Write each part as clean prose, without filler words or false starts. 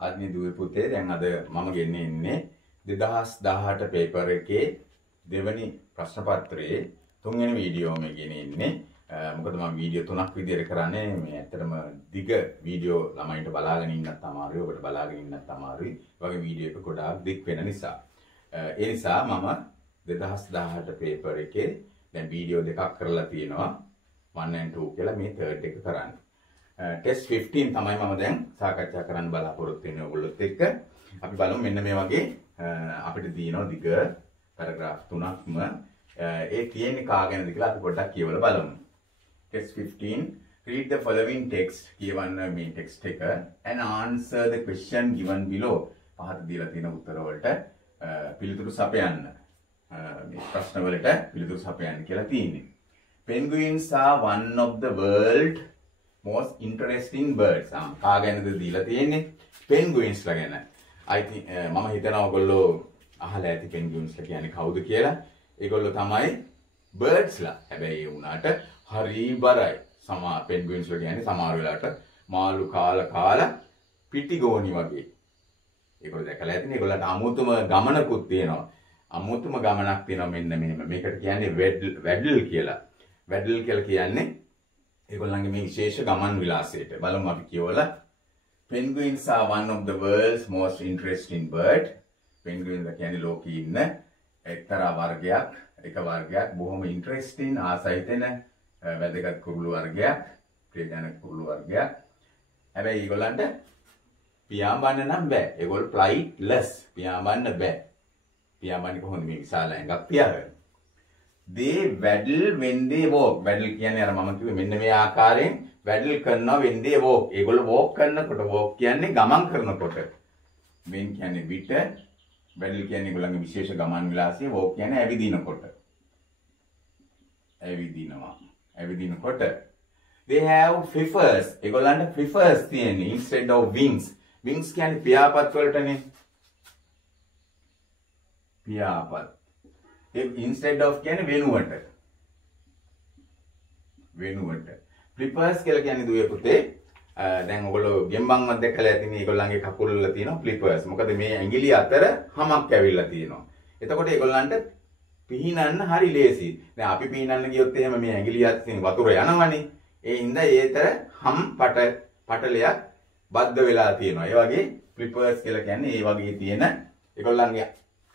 අදනි දුවේ පුතේ දැන් අද මම ගෙන්නේ ඉන්නේ 2018 පේපර් එකේ දෙවැනි ප්‍රශ්න පත්‍රයේ තුන්වෙනි වීඩියෝ එක ගෙන්නේ ඉන්නේ. මොකද මම වීඩියෝ තුනක් විදියට කරන්නේ මේ ඇත්තටම දිග වීඩියෝ ළමයින්ට බලාගෙන ඉන්නත් අමාරුයි. ඔබට බලාගෙන ඉන්නත් අමාරුයි. ඒ වගේ වීඩියෝ එක ගොඩාක් දිග් වෙන නිසා. ඒ නිසා මම 2018 පේපර් එකේ දැන් වීඩියෝ දෙකක් කරලා තියෙනවා. 1 and 2 කියලා මේ third එක කරන්නේ. ටෙස්ට් 15 තමයි මම දැන් සාකච්ඡා කරන්න බලාපොරොත්තු වෙන්නේ ඔයගොල්ලොත් එක්ක. අපි බලමු මෙන්න මේ වගේ අපිට තියෙනවා දිග පැරග්‍රාෆ් තුනක්ම ඒ තියෙන්නේ කා ගැනද කියලා අපි පොඩ්ඩක් කියවලා බලමු. Test 15 read the following text කියවන්න මේ ටෙක්ස්ට් එක and answer the question given below. පහත දීලා තියෙන උත්තර වලට පිළිතුරු සපයන්න. මේ ප්‍රශ්න වලට පිළිතුරු සපයන්න කියලා තියෙන්නේ. Penguins are one of the world most interesting birds. කා ගැනද දීලා තියෙන්නේ penguins ලා ගැන. I think මම හිතනවා ඔයගොල්ලෝ අහලා ඇති penguins ලා කියන්නේ කවුද කියලා. ඒගොල්ලෝ තමයි birds ලා. හැබැයි ඒ වුණාට හරි බරයි. penguins ලා කියන්නේ සමහර වෙලාවට මාළු කාලා පිටිගෝනි වගේ. ඒගොල්ලෝ දැකලා ඇතිනේ. ඒගොල්ලන්ට අමුතුම ගමනකුත් තියෙනවා. අමුතුම ගමනක් තියෙනවා මෙන්න මෙහෙම. මේකට කියන්නේ වැඩල් කියලා. වැඩල් කියලා කියන්නේ ඒගොල්ලන්ගේ මේ විශේෂ ගමන් විලාසයට. බලමු අපි කියවලා. Penguins are one of the world's most interesting bird. Penguins කියන්නේ ලෝකයේ ඉන්න එක්තරා වර්ගයක්, එක වර්ගයක් බොහොම interesting ආසයිතෙන වැදගත් කුරුළු වර්ගයක්, ප්‍රියජනක කුරුළු වර්ගයක්. හැබැයි ඒගොල්ලන්ට පියාඹන්න නම් බෑ. ඒගොල්ලෝ flightless. පියාඹන්න බෑ. පියාඹන්නේ කොහොමද මේ විශාල ඇඟක් පියාගෙන? They waddle when they walk. Waddle කියන්නේ අර මම කිව්වේ මෙන්න මේ ආකාරයෙන් waddle කරනවා when they walk. ඒගොල්ලෝ walk කරනකොට walk කියන්නේ ගමන් කරනකොට. when කියන්නේ විට, waddle කියන්නේ ඒගොල්ලන්ගේ විශේෂ ගමන් විලාසය, walk කියන්නේ ඇවිදිනකොට. ඇවිදිනකොට. They have flippers. ඒගොල්ලන්ට flippers තියෙන්නේ instead of wings. Wings කියන්නේ පියාපත් වලටනේ. පියාපත්. Instead of කියන්නේ වෙනුවට. Flippers කියලා කියන්නේ දුවේ පුතේ. දැන් ඔයගොල්ලෝ ගෙම්බන්වත් දැකලා ඇතිනේ ඒගොල්ලන්ගේ කකුල් වල තියෙන flippers. මොකද මේ ඇඟිලි අතර හමක් ඇවිල්ලා තියෙනවා. එතකොට ඒගොල්ලන්ට පිහිනන්න හරි ලේසි. දැන් අපි පිහිනන්න ගියොත් එහෙම මේ ඇඟිලි අතින් වතුර යනවනේ. ඒ හින්දා ඒතර හම් පටලයක් බද්ධ වෙලා තියෙනවා. ඒ වගේ flippers කියලා කියන්නේ ඒ වගේ තියෙන ඒගොල්ලන්ගේ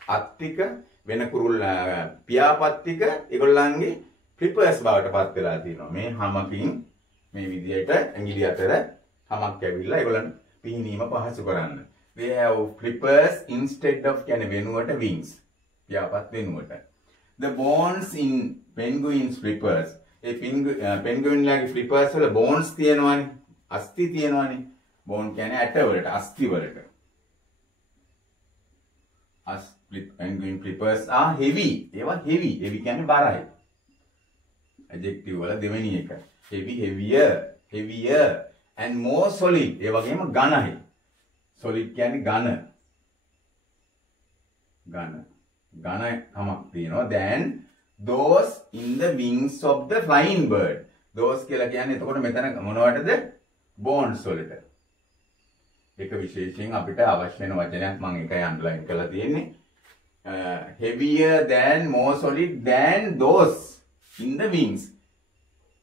අත් ටික වෙන කුරුල් පියාපත් ටික ඒගොල්ලන්ගේ flippers බවට පත් වෙලා තියෙනවා. මේ හැමකින් මේ විදිහට ඇඟිලි අතර හැමක් ඇවිල්ලා ඒගොල්ලන් පිහිනීම පහසු කරන්න. They have flippers instead of කියන්නේ වෙනුවට wings. පියාපත් වෙනුවට. The bones in penguins flippers. A penguin ලාගේ flippers වල bones තියෙනවානේ. අස්ථි තියෙනවානේ. bone කියන්නේ ඇට වලට, අස්ථි වලට. Penguin flippers are heavy. ඒවා heavy. heavy කියන්නේ බරයි. adjective වල දෙවෙනි එක. heavy, heavier and more solid. ඒ වගේම ඝනයි. solid කියන්නේ ඝන. ඝනකමක් තියෙනවා. then those in the wings of the flying bird. those කියලා කියන්නේ එතකොට මෙතන මොනවටද? bones වලට. ඒක විශේෂයෙන් අපිට අවශ්‍ය වෙන වචනයක් මම එකයි අන්ඩර්ලයින් කරලා තියෙන්නේ. Heavier than, more solid than those in the wings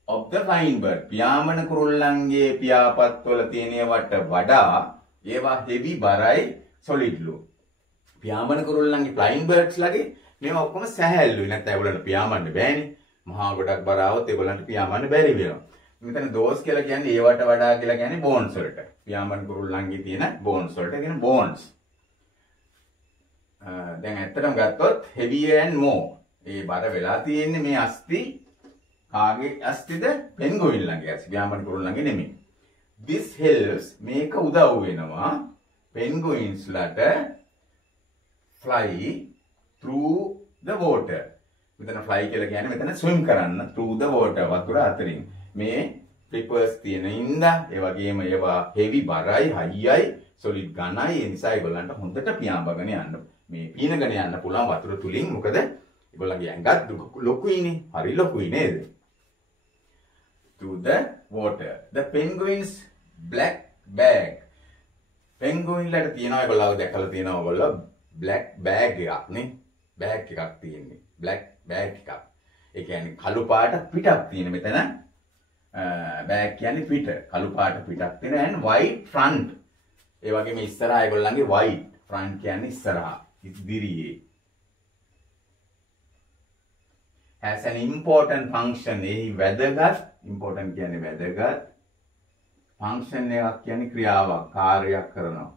of the flying bird. පියාඹන කුරුල්ලන්ගේ පියාපත් වල තියෙනවට වඩා ඒවා heavy බරයි solid ලු. පියාඹන කුරුල්ලන්ගේ flying birds ලගේ මේවා ඔක්කොම සැහැල්ලුයි. නැත්නම් ඒගොල්ලන්ට පියාඹන්න බෑනේ. මහා ගොඩක් බර આવොත් ඒගොල්ලන්ට පියාඹන්න බැරි වෙනවා. මෙතන those කියලා කියන්නේ ඒවට වඩා කියලා කියන්නේ bones වලට. පියාඹන කුරුල්ලන්ගේ තියෙන bones වලට කියන bones. දැන් ඇත්තටම ගත්තොත් heavier and more. ඒ බර වෙලා තියෙන්නේ මේ අස්ථි කාගේ අස්ථිද? penguin ළඟේ අස්ථි. පියාඹන කුරුල්ලන්ගේ නෙමෙයි. This helps මේක උදව් වෙනවා penguins ලට fly through the water. මෙතන fly කියලා කියන්නේ මෙතන swim කරන්න through the water වතුර අතරින්. මේ flippers තියෙන ඉඳා ඒ වගේම ඒවා heavy බරයි, හයියයි, solid ඝනයි. ඒ නිසා ඒගොල්ලන්ට හොඳට පියාඹගෙන යන්න මේ පීනගෙන යන්න පුළුවන් වතුර තුලින්. මොකද ඒගොල්ලන්ගේ ඇඟත් ලොකුයිනේ. හරි ලොකුයි නේද? To the water. The penguins black bag පෙන්ගුයින්ලට තියෙනවා ඒගොල්ලෝ දැකලා තියෙනවා ඔයගොල්ලෝ black bag එකක් නේ. bag එකක් තියෙන්නේ. black bag එකක්. ඒ කියන්නේ කළු පාට පිටක් තියෙන මෙතන bag කියන්නේ පිට. කළු පාට පිටක් තියෙන and white front. ඒ වගේම ඉස්සරහා ඒගොල්ලන්ගේ white front කියන්නේ ඉස්සරහා ඉදිරියේ. has an important function. එහි වැදගත් important කියන්නේ වැදගත් function එකක් කියන්නේ ක්‍රියාවක් කාර්යයක් කරනවා.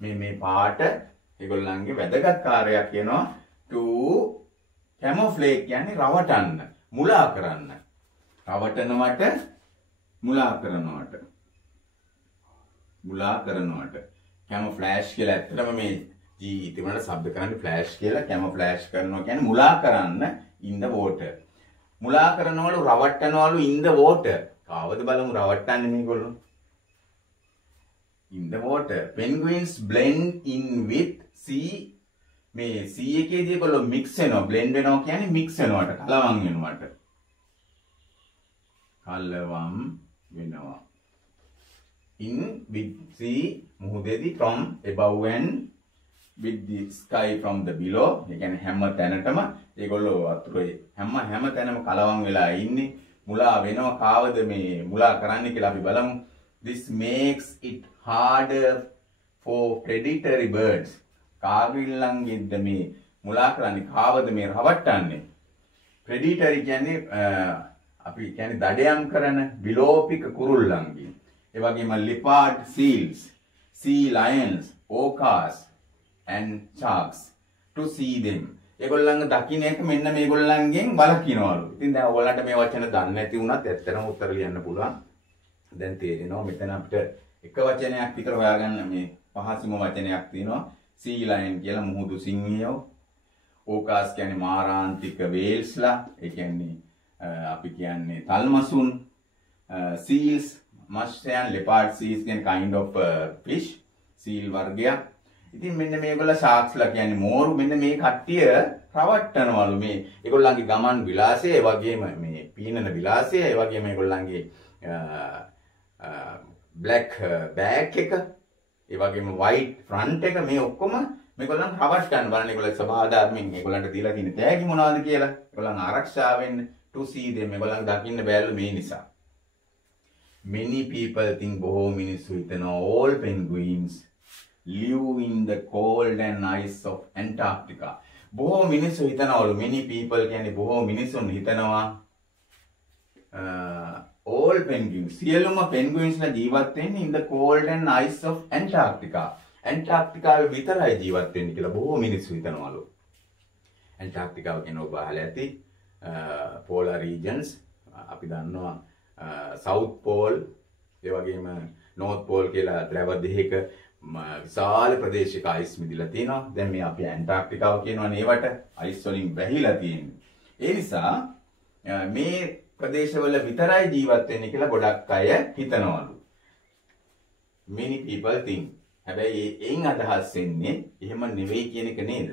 මේ පාට ඒගොල්ලන්ගේ වැදගත් කාර්යයක් කියනවා to camouflage කියන්නේ රවටන්න මුලා කරන්න. රවටනවට මුලා කරනවට camouflage කියලා ඇත්තටම මේ තිබුණාට શબ્ද කරන්නේ flash කියලා camouflage කරනවා කියන්නේ මුලා කරන්න in the water. මුලා කරනවලු රවට්ටනවලු in the water. කාවද බලමු රවට්ටන්නේ මේගොල්ලෝ. in the water. Penguins blend in with sea. මේ sea එකේදී ඒගොල්ලෝ mix වෙනවා blend වෙනවා කියන්නේ mix වෙනවට කලවම් වෙනවා. in with sea මුහුදේදී from above and with the sky from the below. ඒ කියන්නේ හැම තැනටම ඒගොල්ලෝ අතුරේ හැම තැනම කලවම් වෙලා ඉන්නේ. මුලා වෙනවා කාවද මේ මුලා කරන්නේ කියලා අපි බලමු. This makes it harder for predatory birds. කාගිල්ලන්ගෙන්ද මේ මුලා කරන්නේ කාවද මේ රවට්ටන්නේ. predatory කියන්නේ අපි කියන්නේ දඩයම් කරන විලෝපික කුරුල්ලන්ගේ. ඒ වගේම leopard seals, sea lions, orcas and sharks to see them. ඒගොල්ලන්ව දකින්න එක මෙන්න මේගොල්ලන්ගෙන් වළකිනවලු. ඉතින් දැන් ඔයගොල්ලන්ට මේ වචන දන්නේ නැති වුණත් ඇත්තටම උත්තර ලියන්න පුළුවන්. දැන් තේරෙනවා මෙතන අපිට එක වචනයක් විතර හොයාගන්න මේ පහසුම වචනයක් තියෙනවා. sea lion කියලා මුහුදු සිංහයෝ. orcas කියන්නේ මාරාන්තික වේල්ස්ලා. ඒ කියන්නේ අපි කියන්නේ තල්මසුන්. seals මත්ස්‍යයන් leopard seals කියන්නේ kind of fish. seal වර්ගයක්. ඉතින් මෙන්න මේගොල්ල sharksලා කියන්නේ මෝරු. මෙන්න මේ කට්ටිය රවට්ටනවලු මේ ඒගොල්ලන්ගේ ගමන් විලාසය, ඒ වගේම මේ පීනන විලාසය, ඒ වගේම ඒගොල්ලන්ගේ black bag එක, ඒ වගේම white front එක මේ ඔක්කොම මේගොල්ලන් රවට්ටන්න බලන ඒගොල්ලෝ සබාධර්මයෙන් ඒගොල්ලන්ට දීලා තියෙන තෑගි මොනවද කියලා ඒගොල්ලන් ආරක්ෂා වෙන්න to see them ඒගොල්ලන් දකින්න බැලු මේ නිසා. Many people think බොහෝ මිනිස්සු හිතනවා all penguins live in the cold and ice of Antarctica. බොහෝ මිනිස්සු හිතනවලු many people කියන්නේ බොහෝ මිනිසුන් හිතනවා all penguins සියලුම penguinsලා ජීවත් වෙන්නේ in the cold and ice of Antarctica. ඇන්ටාර්ක්ටිකාවේ විතරයි ජීවත් වෙන්නේ කියලා බොහෝ මිනිස්සු හිතනවලු. ඇන්ටාර්ක්ටිකාව කියන ඔබ අහලා ඇති polar regions අපි දන්නවා South Pole ඒ වගේම North Pole කියලා ද්‍රව දෙකක විශාල ප්‍රදේශයක අයිස් මිදිලා තියෙනවා. දැන් මේ අපි ඇන්ටාර්ක්ටිකාව කියනවනේ ඒවට අයිස් වලින් වැහිලා තියෙන්නේ. ඒ නිසා මේ ප්‍රදේශවල විතරයි ජීවත් වෙන්නේ කියලා ගොඩක් අය හිතනවලු. Many people think. හැබැයි එයින් අදහස් වෙන්නේ එහෙම නෙවෙයි කියන එක නේද?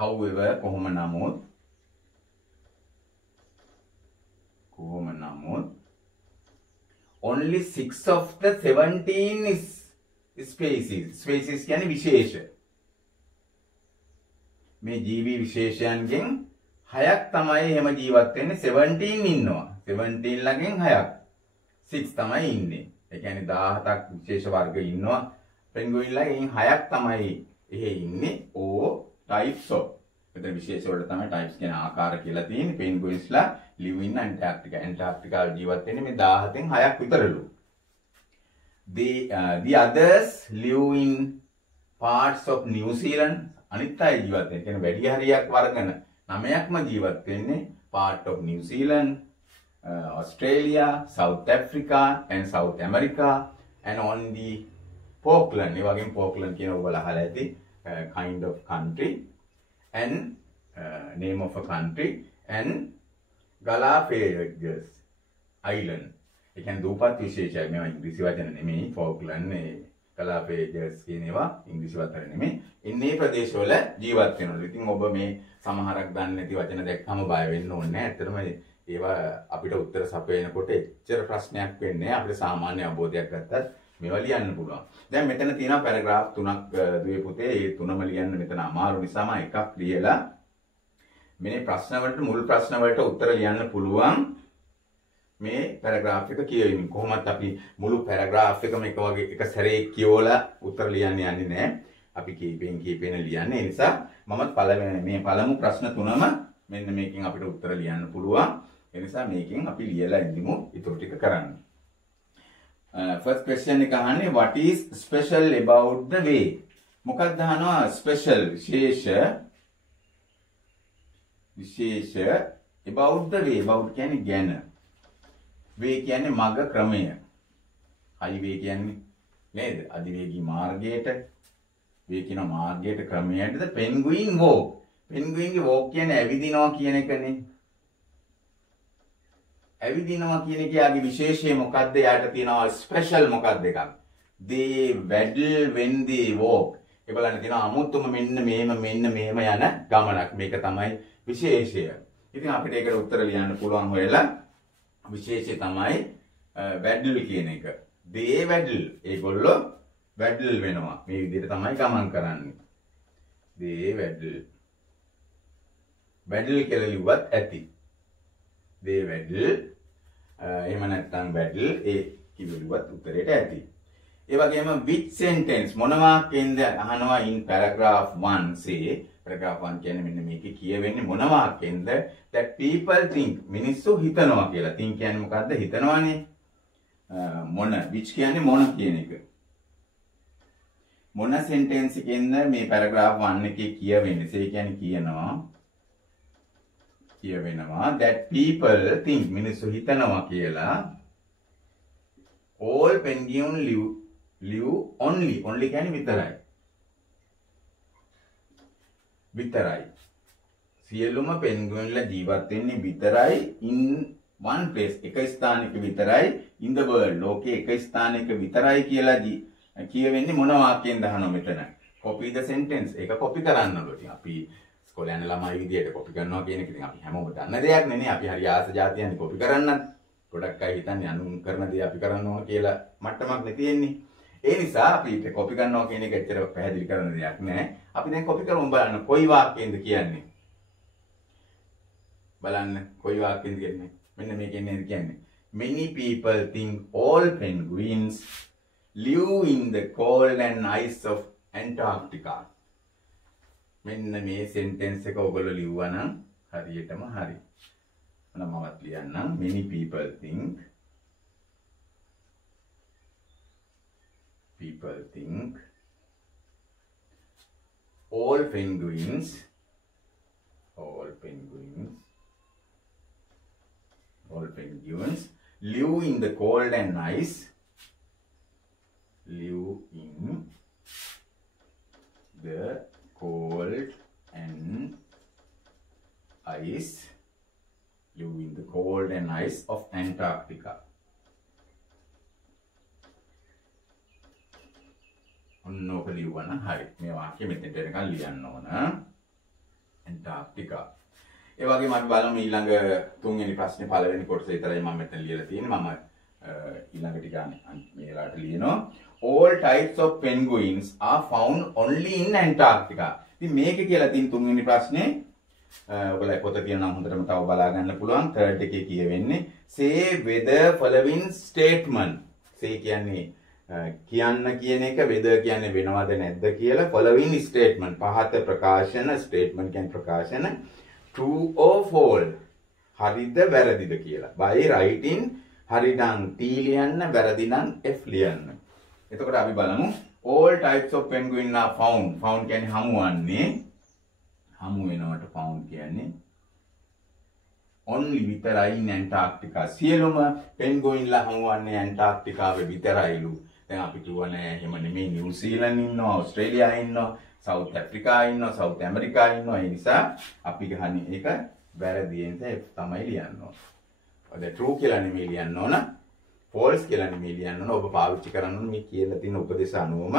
However කොහොම නමුත් only 6 of the 17 is species කියන්නේ විශේෂ. මේ ජීවි විශේෂයන්ගෙන් 6ක් තමයි එහෙම ජීවත් වෙන්නේ. 17 ඉන්නවා. 17 ළඟෙන් 6ක් 6 තමයි ඉන්නේ. ඒ කියන්නේ 17ක් විශේෂ වර්ග ඉන්නවා. penguinලාගෙන් 6ක් තමයි එහෙ ඉන්නේ. O types of. මෙතන විශේෂ වලට තමයි types කියන ආකාර කියලා තියෙන්නේ. penguinsලා live in Antarctica. Antarctica වල ජීවත් වෙන්නේ මේ 17න් 6ක් විතරලු. The others live in parts of New Zealand. අනිත් අය ජීවත් වෙන්නේ කියන්නේ වැඩි හරියක් වර්ගන 9ක්ම ජීවත් වෙන්නේ part of New Zealand, Australia, South Africa and South America and on the Falkland. ඒ වගේම Falkland කියන ඔයගොල්ලෝ අහලා ඇති kind of country and name of a country and Galapagos Island. ඒ කියන්නේ දූපත් විශේෂයි. මේවා ඉංග්‍රීසි වචන නෙමෙයි. Falkland Galapagos කියන ඒවා ඉංග්‍රීසි වචන නෙමෙයි. ඉන්නේ ප්‍රදේශවල ජීවත් වෙනවලු. ඉතින් ඔබ මේ සමහරක් දන්නේ නැති වචන දැක්කම බය වෙන්න ඕනේ නැහැ. ඇත්තටම ඒවා අපිට උත්තර සපයනකොට එච්චර ප්‍රශ්නයක් වෙන්නේ නැහැ. අපිට සාමාන්‍ය අවබෝධයක් ගත්තත් මේවා ලියන්න පුළුවන්. දැන් මෙතන තියෙනවා පැරග්‍රාෆ් 3ක් දුවේ පුතේ. ඒ තුනම ලියන්න මෙතන අමාරු නිසාම එකක් ලියලා මේ ප්‍රශ්න වලට මුල් ප්‍රශ්න වලට උත්තර ලියන්න පුළුවන්. මේ පැරග්‍රාෆ් එක කියවෙමින් කොහොමත් අපි මුළු පැරග්‍රාෆ් එකම එක වගේ එක සැරේ කියවලා උත්තර ලියන්න යන්නේ නැහැ. අපි කීපෙන් ලියන්නේ. ඒ නිසා මමත් මේ පළමු ප්‍රශ්න තුනම මෙන්න මේකෙන් අපිට උත්තර ලියන්න පුළුවන්. ඒ නිසා මේකෙන් අපි ලියලා ඉඳිමු ඊටු ටික කරන්න. First question එක අහන්නේ what is special about the way? මොකක්ද අහනවා special විශේෂ about the way. about කියන්නේ ගැන. way කියන්නේ මඟ ක්‍රමය. highway කියන්නේ නේද? අධිවේගී මාර්ගයට. way කියන මාර්ගයට ක්‍රමයටද penguin walk. penguin ගේ walk කියන්නේ ඇවිදිනවා කියන එකනේ. ඇවිදිනවා කියන එක යාගේ විශේෂය මොකද්ද? යාට තියෙනවා ස්පෙෂල් මොකක්ද එකක්. they waddle when they walk. ඒ බලන්න තියෙනවා අමුතුම මෙන්න මෙහෙම යන ගමනක්. මේක තමයි විශේෂය. ඉතින් අපිට ඒකට උත්තර ලියන්න පුළුවන් හොයලා විශේෂය තමයි waddle කියන එක. they waddle. ඒගොල්ලෝ waddle වෙනවා. මේ විදිහට තමයි ගමන් කරන්නේ. they waddle. waddle කියලා ලිව්වත් ඇති. they waddle. එහෙම නැත්නම් waddle ඒ කිව්වොත් උත්තරේට ඇති. ඒ වගේම which sentence මොන වාක්‍යෙන්ද අහනවා in paragraph 1 say. paragraph 1 කියන්නේ මෙන්න මේකේ කියවෙන්නේ මොන වාක්‍යෙන්ද that people think. මිනිස්සු හිතනවා කියලා. think කියන්නේ මොකද්ද? හිතනවානේ. මොන which කියන්නේ මොන කියන එක. මොන sentence එකෙන්ද මේ paragraph 1 එකේ කියවෙන්නේ? say කියන්නේ කියවෙනවා that people think. මිනිස්සු හිතනවා කියලා. all penguin live only කියන්නේ විතරයි. සියලුම පෙන්ගුයින්ලා ජීවත් වෙන්නේ විතරයි in one place. එක ස්ථානයක විතරයි in the world. ලෝකේ එක ස්ථානයක විතරයි කියලා කියවෙන්නේ මොන වාක්‍යයෙන් දහනවා මෙතන. copy the sentence. ඒක copy කරන්න ඕනේ. අපි ඉස්කෝලේ යන ළමයි විදියට copy කරනවා කියන එක ඉතින් අපි හැමෝම දන්න දෙයක් නෙනේ. අපි හරි ආස જાතියන්නේ copy කරන්නත්. ගොඩක් අය හිතන්නේ අනුන් කරන දේ අපි කරන්න ඕන කියලා මට්ටමක් නේ තියෙන්නේ. ඒ නිසා අපි copy කරනවා කියන එක ඇත්තට පැහැදිලි කරන දෙයක් නෑ. අපි දැන් copy කරමු බලන්න කොයි වාක්‍යෙන්ද කියන්නේ. බලන්න කොයි වාක්‍යෙන්ද කියන්නේ. මෙන්න මේකෙන් නේද කියන්නේ. Many people think all penguins live in the cold and ice of Antarctica. මෙන්න මේ sentence එක ඔයගොල්ලෝ ලිව්වා නම් හරියටම හරි. මමත් ලියන්නම්. Many people think all penguins live in the cold and ice. Live in the cold and ice of Antarctica. ඔන්නෝක ලියවන්න හරි. මේ වාක්‍ය මෙතෙන්ට එනකන් ලියන්න ඕන. Antarctica. ඒ වගේම අපි බලමු ඊළඟ තුන්වෙනි ප්‍රශ්නේ පළවෙනි කොටස විතරයි මම මෙතන ලියලා තියෙන්නේ. මම ඊළඟ ටික මේලාට ලියනවා. All types of penguins are found only in Antarctica. ඉතින් මේක කියලා තියෙන තුන්වෙනි ප්‍රශ්නේ ඔයගොල්ලෝ පොත තියෙන නම් හොඳටම තව බලා ගන්න පුළුවන්. third එකේ කියවෙන්නේ say whether following statement. say කියන්නේ කියන්න කියන එක, whether කියන්නේ වෙනවද නැද්ද කියලා. following statement පහත ප්‍රකාශන. statement කියන්නේ ප්‍රකාශන. true or false හරිද වැරදිද කියලා. by writing හරි නම් T ලියන්න, වැරදි නම් F ලියන්න. එතකොට අපි බලමු all types of penguin are found. found කියන්නේ හමුවන්නේ. හමු වෙනවට found කියන්නේ only විතරයි in Antarctica. සියලුම penguinලා හමුවන්නේ ඇන්ටාර්ක්ටිකාවේ විතරයිලු. දැන් අපි කියවනේ එහෙම නෙමෙයි. නිව්සීලන්ත ඉන්නවා, ඕස්ට්‍රේලියා ඉන්නවා, සවුත් ඇෆ්‍රිකා ඉන්නවා, සවුත් ඇමරිකා ඉන්නවා. ඒ නිසා අපි ගහන්නේ ඒක වැරදි. ඒ නිසා F තමයි ලියන්න ඕන. ඔය true කියලා නෙමෙයි ලියන්න ඕන. false කියලා නෙමෙයි ලියන්න ඕන. ඔබ පාවිච්චි කරන්න ඕන මේ කියලා තියෙන උපදේශ අනුවම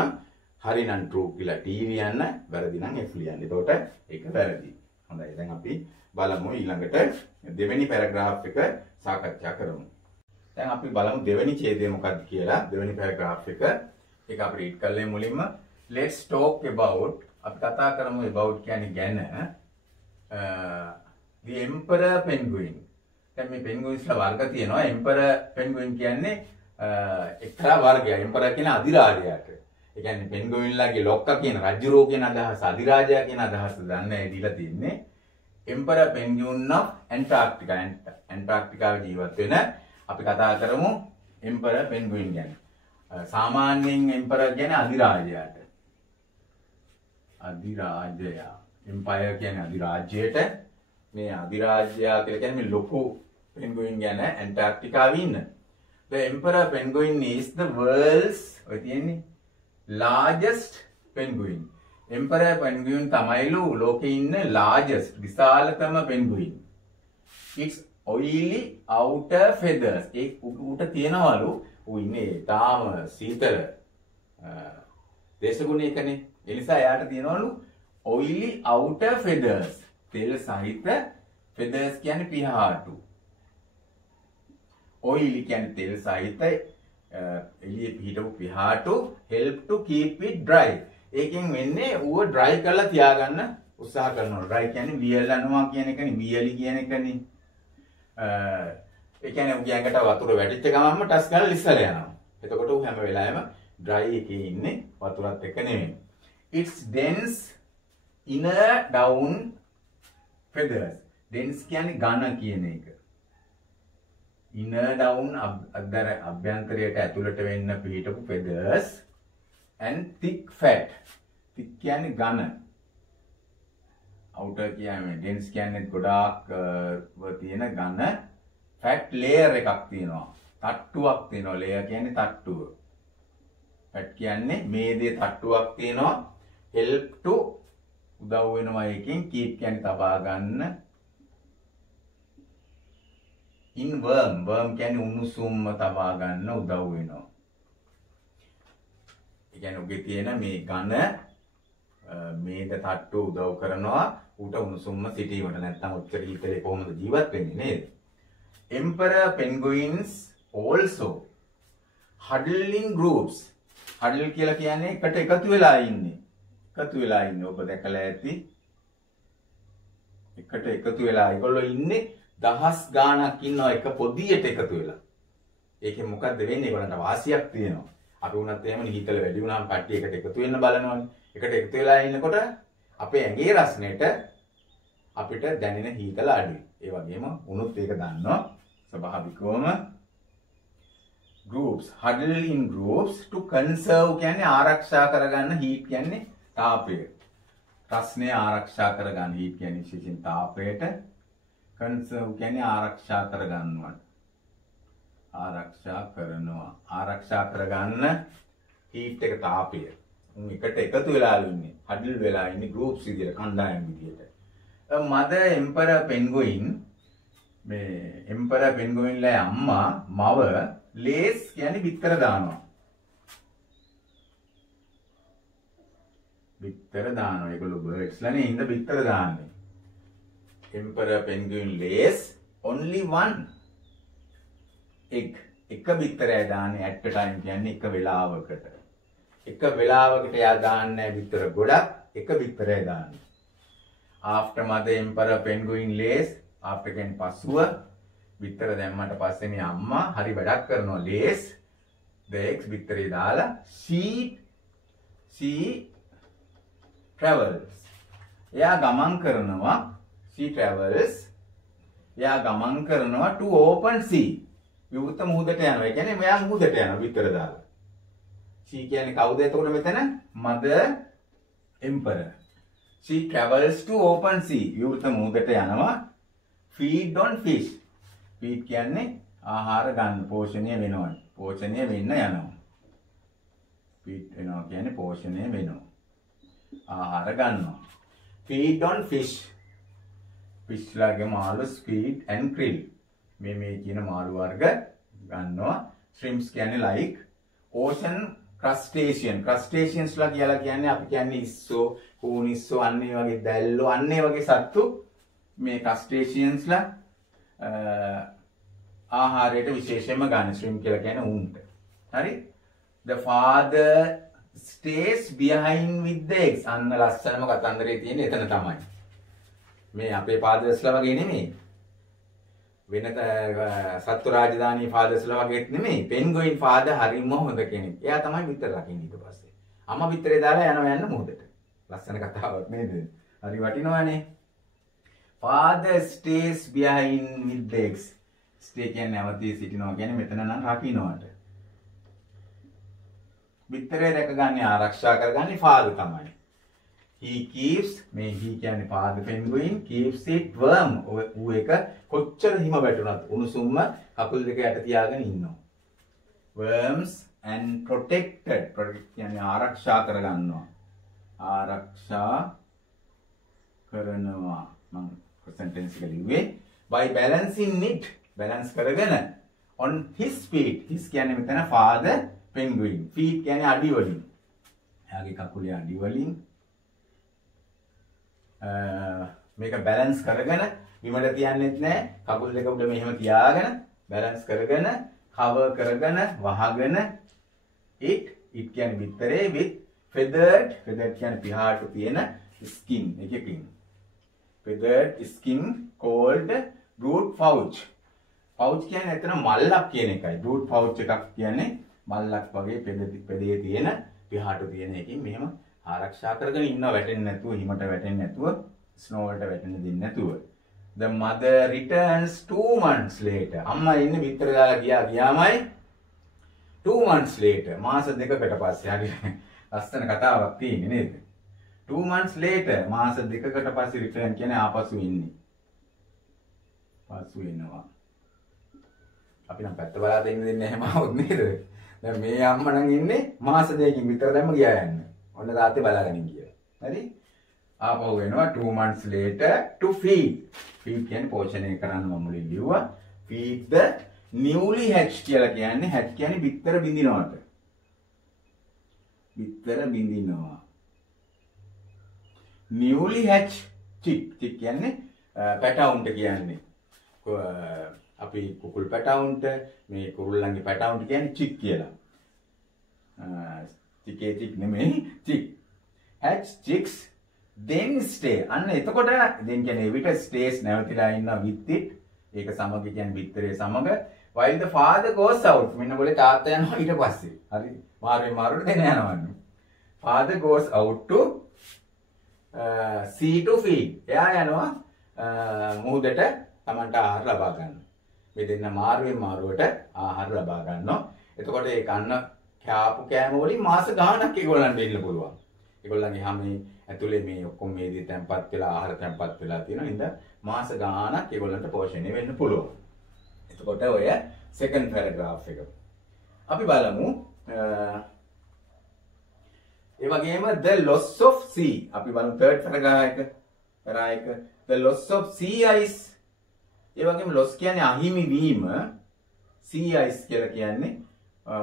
හරි නම් true කියලා T ලියන්න, වැරදි නම් F ලියන්න. එතකොට ඒක වැරදි. හොඳයි. දැන් අපි බලමු ඊළඟට දෙවෙනි පැරග්‍රාෆ් එක සාකච්ඡා කරමු. දැන් අපි බලමු දෙවෙනි ඡේදය මොකක්ද කියලා. දෙවෙනි පැරග්‍රාෆ් එක. ඒක අපි රීඩ් කරලා මුලින්ම let's talk about අපි කතා කරමු about කියන්නේ ගැන the emperor penguin. දැන් මේ penguinsලා වර්ග තියෙනවා. emperor penguin කියන්නේ එක්තරා වර්ගයක්. emperor කියන අධිරාජයාට. ඒ කියන්නේ penguinලාගේ ලොක්කා කියන රජුරෝ කියන අදහස අධිරාජයා කියන අදහස දන්නේ දීලා තින්නේ. emperor penguin of Antarctica. ඇන්ටාර්ක්ටිකාවේ ජීවත් වෙන අපි කතා කරමු emperor penguin ගැන. සාමාන්‍යයෙන් emperor කියන්නේ අධිරාජයාට. අධිරාජයා. empire කියන්නේ අධිරාජ්‍යයට. මේ අධිරාජ්‍යයා කියලා කියන්නේ මේ ලොකු penguin ගැන ඇන්ටාර්ක්ටිකාවේ ඉන්න. The emperor penguin is the world's ඔය තියෙන්නේ largest penguin. emperor penguin තමයිලු ලෝකේ ඉන්න largest විශාලතම penguin. It's oily outer feathers. ඒ උට තියනවලු ඌ ඉන්නේ තාම සීතල දේශගුණයකනේ. ඒ නිසා එයාට තියනවලු oily outer feathers. තෙල් සහිත feathers කියන්නේ පිහාටු. oily කියන්නේ තෙල් සහිත එළියේ පිහිටපු පිහාටු help to keep it dry. ඒකෙන් වෙන්නේ ඌව dry කරලා තියාගන්න උත්සාහ කරනවා. dry කියන්නේ වියලනවා කියන එකනේ. වියලි කියන එකනේ. ඒ කියන්නේ උගේ ඇඟට වතුර වැටිච්ච ගමන්ම ටස් ගාලා ලිස්සලා යනවා. එතකොට ඌ හැම වෙලාවෙම dry එකේ ඉන්නේ වතුරත් එක්ක නෙමෙයි. It's dense inner down feathers. dense කියන්නේ ඝන කියන එක. inner down අභ්‍යන්තරයට ඇතුළට වෙන්න පිහිටපු feathers and thick fat. thick කියන්නේ ඝන. outer කියන්නේ dense කියන්නේ ගොඩාක් තියෙන ඝන. fat layer එකක් තියෙනවා. තට්ටුවක් තියෙනවා. layer කියන්නේ තට්ටුව. fat කියන්නේ මේදේ තට්ටුවක් තියෙනවා. help to උදව් වෙනවා එකෙන් keep කියන්නේ තබා ගන්න. in worm කියන්නේ උණුසුම්ම තබා ගන්න උදව් වෙනවා. ඒ කියන්නේ උගේ තියෙන මේ ඝන මේද තට්ටුව උදව් කරනවා ඌට උණුසුම්ම සිටීමට. නැත්නම් උත්තර හිතේ කොහොමද ජීවත් වෙන්නේ නේද? emperor penguins also huddle in groups. huddle කියලා කියන්නේ එකට එකතු වෙලා ඉන්නේ. එකතු වෙලා ඉන්නේ. ඔබ දැකලා ඇති. එකට එකතු වෙලා ඒගොල්ලෝ ඉන්නේ දහස් ගාණක් ඉන්නවා එක පොදියට එකතු වෙලා. ඒකෙන් මොකද්ද වෙන්නේ? ඒගොල්ලන්ට වාසියක් තියෙනවා. අපි වුණත් එහෙම නිහිතල වැඩි වුණාම කට්ටිය එකට එකතු වෙන්න බලනවනේ. එකට එකතු වෙලා ඉන්නකොට අපේ ඇඟේ රස්නෙට අපිට දැනෙන හීතල අඩුයි. ඒ වගේම උණුත් ඒක දන්නවා. ස්වභාවිකවම groups huddle in groups to conserve කියන්නේ ආරක්ෂා කරගන්න. heat කියන්නේ තාපය. රස්නය ආරක්ෂා කරගන්න. heat කියන්නේ විශේෂයෙන් තාපයට. conserve කියන්නේ ආරක්ෂා කරගන්නවා. ආරක්ෂා කරනවා. ආරක්ෂා කරගන්න heat එක තාපය. උන් එකට එකතු වෙලා ඉන්නේ. huddle වෙලා ඉන්නේ groups විදියට කණ්ඩායම් විදියට. mother emperor penguin මේ emperor penguin ලා අම්මා මව lays කියන්නේ බිත්තර දානවා. බිත්තර දානවා. ඒගොල්ලෝ birds ලානේ ඉඳ බිත්තර දාන්නේ. emperor penguin lays only one egg. එක බිත්තරය දාන්නේ at a time කියන්නේ එක වෙලාවකට. එක වෙලාවකට එයා දාන්නේ බිත්තර ගොඩක්. එක බිත්තරය දාන්නේ. after mother emperor penguin lays after කියන්නේ පසුව බිත්තර දැම්මට පස්සේ මේ අම්මා හරි වැඩක් කරනවා. lays the eggs බිත්තරේ දාලා she travels. එයා ගමන් කරනවා. she travels. එයා ගමන් කරනවා to open sea. විවෘත මුහුදට යනවා. ඒ කියන්නේ මෙයා මුහුදට යනවා බිත්තර දාලා. she කියන්නේ කවුද එතකොට මෙතන? mother emperor. she travels to open sea. විවෘත මුහුදට යනවා. feed on fish. feed කියන්නේ ආහාර ගන්න, පෝෂණය වෙනවා. පෝෂණය වෙන්න යනවා. feed වෙනවා කියන්නේ පෝෂණය වෙනවා. ආහාර ගන්නවා. feed on fish. fish ලාගේ මාළු squid and krill. මේ කියන මාළු වර්ග ගන්නවා. shrimps කියන්නේ like ocean crustacean. crustaceans ලා කියලා කියන්නේ අපි කියන්නේ ඉස්සෝ, කූනිස්සෝ අන්නේ වගේ දැල්ලෝ අන්නේ වගේ සත්තු මේ crustaceans ලා ආහාරයට විශේෂයෙන්ම ගන්න shrimp කියලා කියන්නේ උන්ට. හරි? The father stays behind with the eggs. අන්න ලස්සනම කතන්දරේ තියෙන්නේ එතන තමයි. මේ අපේ fathersලා වගේ නෙමෙයි. වෙන සත්තු රාජධානී fathersලා වගේත් නෙමෙයි. penguin father හරිම හොඳ කෙනෙක්. එයා තමයි බිත්තර රකින්නේ ඊට පස්සේ. අම්මා බිත්තරේ දාලා යන්න මුහුදට. ලස්සන කතාවක් නේද? හරි වටිනවනේ. Father stays behind with the eggs. Stay කියන්නේ නැවතී සිටිනවා කියන්නේ මෙතන නම් රකින්නවට. බිත්තරේ රැකගන්නේ ආරක්ෂා කරගන්නේ father තමයි. He keeps මේ he කියන්නේ father penguin keeps it warm. ඌ එක කොච්චර හිම වැටුණත් උණුසුම්ම කකුල් දෙක යට තියාගෙන ඉන්නවා. Worms and protected. protect කියන්නේ ආරක්ෂා කරගන්නවා. ආරක්ෂා කරනවා. මම sentence එක ලිව්වේ by balancing it. balance කරගෙන on his feet. his කියන්නේ මෙතන father penguin. feet කියන්නේ අඩි වලින්. එයාගේ කකුලේ අඩි වලින් මේක balance කරගෙන බිමට තියන්නෙත් නැහැ. කකුල් දෙක උඩ මෙහෙම තියාගෙන balance කරගෙන cover කරගෙන වහගෙන it කියන්නේ බිත්තරේ with feathered කියන්නේ පිහාටු තියෙන skin එකකින්. feathered skin called brood pouch. pouch කියන්නේ එතන මල්ලක් කියන එකයි. brood pouch එකක් කියන්නේ මල්ලක් වගේ පෙදේ තියෙන පිහාටු තියෙන එකකින් මෙහෙම ආරක්ෂා කරගෙන ඉන්න වැටෙන්නේ නැතුව හිමට වැටෙන්නේ නැතුව ස්නෝ වලට වැටෙන්න දෙන්නේ නැතුව. The mother returns 2 months later. අම්මා ඉන්නේ විතර දාලා ගියාමයි 2 months later. මාස දෙකකට පස්සේ හරි ලස්සන කතාවක් තියෙන්නේ නේද? 2 months later මාස දෙකකට පස්සේ return කියන්නේ ආපසු ඉන්නේ. පසු එනවා. අපි නම් පැත්ත බලා දෙන්නේ නැහැ මවුත් නේද? දැන් මේ අම්මා නම් ඉන්නේ මාස දෙකකින් විතර දැම්ම ගියා යන්න. ඔන්න තාත්තේ බලාගෙන ගියා. හරි? ආපහු වෙනවා 2 months later to feed. feed කියන්නේ පෝෂණය කරන්න මම මුලින් ලිව්වා. feed the newly hatched කියලා කියන්නේ hatch කියන්නේ බිත්තර බින්දිනවට. බිත්තර බින්දිනවා. newly hatched chick. chick කියන්නේ පැටවුන්ට කියන්නේ. අපි කුකුල් පැටවුන්ට මේ කුරුල්ලන්ගේ පැටවුන්ට කියන්නේ chick කියලා. chickේ chick නෙමෙයි chick. hatch chicks then stay. අන්න එතකොට then කියන්නේ එවිට stays නැවතිලා ඉන්න with it. ඒක සමග කියන්නේ බිත්තරේ සමග while the father goes out. මෙන්න બોලේ තාත්තා යනවා ඊට පස්සේ. හරි. මාරුවට දෙන යනවන්නේ. father goes out to sea to feed. එයා යනවා මුහුදට තමන්ට ආහාර ලබා ගන්න. මේ දෙන්න මාරුවට ආහාර ලබා ගන්නවා. එතකොට ඒ කන්න කෑපු කෑම වලින් මාස ගාණක් ඒගොල්ලන්ට ඉන්න පුළුවන්. ඒගොල්ලන්ගේ හැමේ ඇතුලේ මේ ඔක්කොම මේ දේ තැම්පත් වෙලා ආහාර තැම්පත් වෙලා තියෙනවා. ඉතින් මාස ගාණක් ඒගොල්ලන්ට පෝෂණය වෙන්න පුළුවන්. එතකොට ඔය second paragraph එක. අපි බලමු ඒ වගේම the loss of sea. අපි බලමු third paragraph එක. the loss of sea ice. ඒ වගේම loss කියන්නේ අහිමි වීම. sea ice කියලා කියන්නේ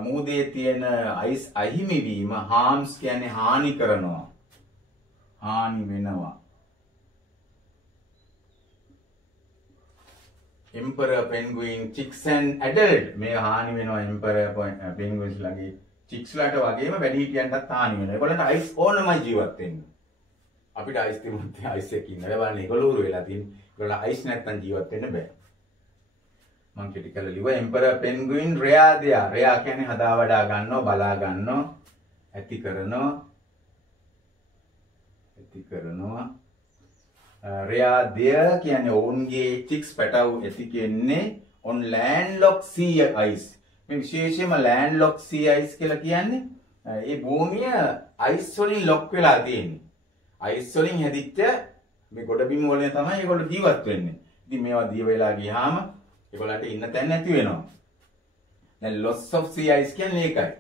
මුහුදේ තියෙන ice අහිමි වීම. harms කියන්නේ හානි කරනවා. හානි වෙනවා. emperor penguin chicks and adult මේ හානි වෙනවා emperor penguins ළඟේ chicks ලට වගේම වැඩිහිටියන්ටත් හානි වෙනවා. ඒගොල්ලන්ට ice ඕනමයි ජීවත් වෙන්න. අපිට ice තිබුණත් ice එකේ ඉන්න බෑ. ඒගොල්ලෝ උරු වෙලා තියෙන. ඒගොල්ලෝ ice නැත්තම් ජීවත් වෙන්න බෑ. මම කෙටි කරලා ලිව්වා emperor penguin rare there. rare කියන්නේ හදා වඩා ගන්නවා, බලා ගන්නවා, ඇති කරනවා. rare there කියන්නේ ඔවුන්ගේ chicks පැටවු ඇති කියන්නේ on landlocked sea ice. මේ විශේෂයෙන්ම landlocked sea ice කියලා කියන්නේ ඒ භූමිය ice වලින් lock වෙලා තියෙන්නේ. ice වලින් හැදිච්ච මේ ගොඩබිම් වලින් තමයි ඒගොල්ලෝ ජීවත් වෙන්නේ. ඉතින් මේවා දිය වෙලා ගියාම ඒගොල්ලන්ට ඉන්න තැන නැති වෙනවා. දැන් loss of sea ice කියන්නේ ඒකයි.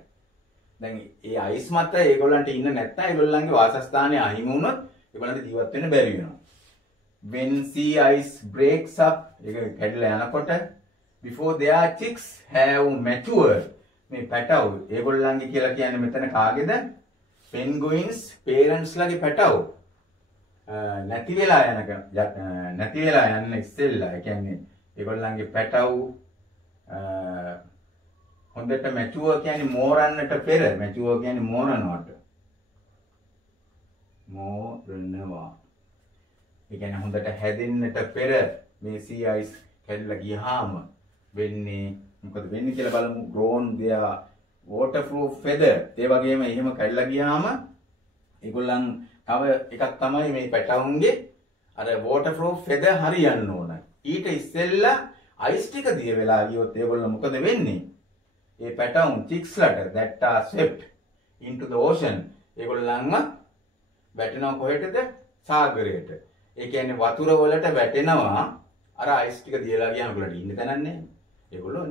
දැන් ඒ ice මත ඒගොල්ලන්ට ඉන්න නැත්නම් ඒගොල්ලන්ගේ වාසස්ථානය අහිමි වුණොත් ඒගොල්ලන්ට ජීවත් වෙන්න බැරි වෙනවා. When sea ice breaks up, ඒක කැඩලා යනකොට before their chicks have matured. මේ පැටවු ඒගොල්ලන්ගේ කියලා කියන්නේ මෙතන කාගේද? penguins parents ලගේ පැටවු. නැති වෙලා යන්න ඉස්සෙල්ලා. ඒ කියන්නේ ඒගොල්ලන්ගේ පැටවු හොඳට මැචුවර් කියන්නේ මෝරන්නට පෙර මැචුවර් කියන්නේ මෝරනවට මෝරනවා ඒ කියන්නේ හොඳට හැදෙන්නට පෙර මේ sea ice කැඩලා ගියාම වෙන්නේ මොකද වෙන්නේ කියලා බලමු grown their waterproof feather ඒ වගේම එහෙම කැඩලා ගියාම ඒගොල්ලන් තව එකක් තමයි මේ පැටවුන්ගේ අර waterproof feather හරියන්න ඕන ඊට ඉස්සෙල්ලා ice ටික දිය වෙලා ගියොත් ඒගොල්ලෝ මොකද වෙන්නේ ඒ පැටවුන් chicks-ලට that are swept into the ocean ඒගොල්ලන්ව වැටෙනවා කොහෙටද සාගරයට ඒ කියන්නේ වතුර වලට වැටෙනවා අර ice ටික දියලා ගියාම ඒගොල්ලන්ට ඉන්න තැනක් නැහැ ඒගොල්ලෝ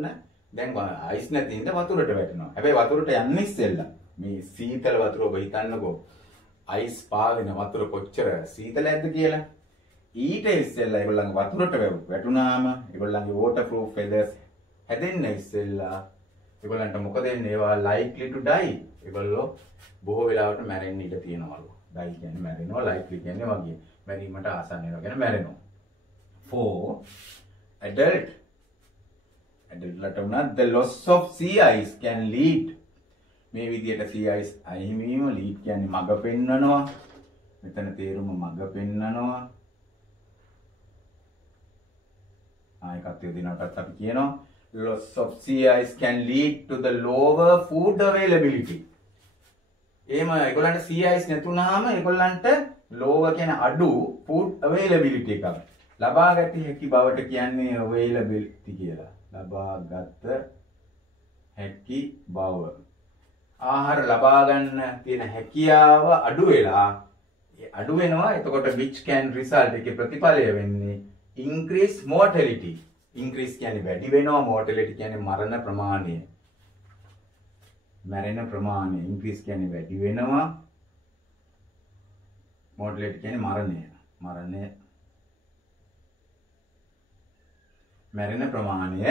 දැන් ice නැති ඉඳ වතුරට වැටෙනවා හැබැයි වතුරට යන්න ඉස්සෙල්ලා මේ සීතල වතුර ඔබ හිතන්නකෝ ice පාවෙන වතුර කොච්චර සීතලද කියලා ඊට ඉස්සෙල්ලා ඒගොල්ලන්ගේ වතුරට වැටුනාම ඒගොල්ලන්ගේ waterproof feathers හැදෙන්න ඉස්සෙල්ලා ඒගොල්ලන්ට මොකද වෙන්නේ ඒවා likely to die ඒගොල්ලෝ බොහෝ වෙලාවට මැරෙන්න ඉඩ තියෙනවලු die කියන්නේ මැරෙනවා likely කියන්නේ වගේ මැරීමට ආසන්න වෙනවා කියන්නේ මැරෙනවා for adult උනත් the loss of sea ice can lead මේ විදියට sea ice අහිමි වීම lead කියන්නේ මඟ පෙන්වනවා මෙතන තේරුම මඟ පෙන්වනවා ආයකත් යොදිනකට අපි කියනවා loss of sea ice can lead to the lower food availability එහෙම ඒගොල්ලන්ට sea ice නැතුණාම ඒගොල්ලන්ට lower කියන්නේ අඩු food availability එකක් ලබා ගත හැකි බවට කියන්නේ availability කියලා ලබා ගත හැකි බව ආහාර ලබා ගන්න තියෙන හැකියාව අඩු වෙනවා එතකොට which can result එකේ ප්‍රතිඵලය වෙන්නේ increase mortality increase කියන්නේ වැඩි වෙනවා mortality කියන්නේ මරණ ප්‍රමාණය මැරෙන ප්‍රමාණය increase කියන්නේ වැඩි වෙනවා mortality කියන්නේ මරණය මැරෙන ප්‍රමාණය